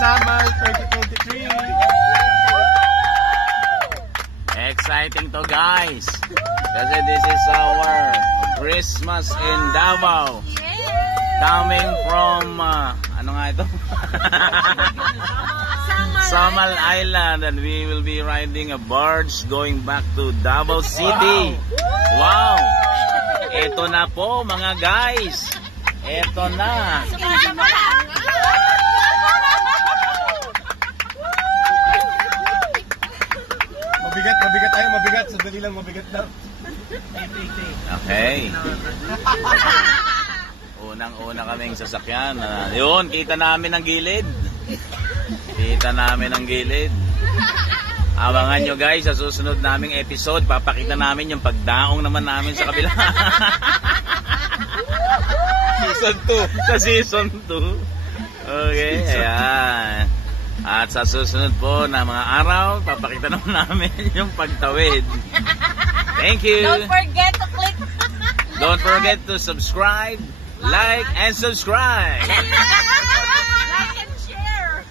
Summer 2023. Exciting to guys. Kasi this is our Christmas in Davao. Coming from, ano nga ito? Samal Island, and we will be riding a barge going back to Davao City. Wow! Ito na po mga guys. Ito na. Mabigat tayo, mabigat. Sandali lang, mabigat daw. Okay. Unang-una kaming sasakyan. Yun, kita namin ang gilid. Kita namin ang gilid. Abangan nyo guys sa susunod naming episode. Papakita namin yung pagdaong naman namin sa kabila. Season 2. Sa Season 2. Okay, ayan. At sa susunod po na mga araw, papakita naman namin yung pagtawid. Thank you. Don't forget to subscribe, like, and subscribe. Like and share.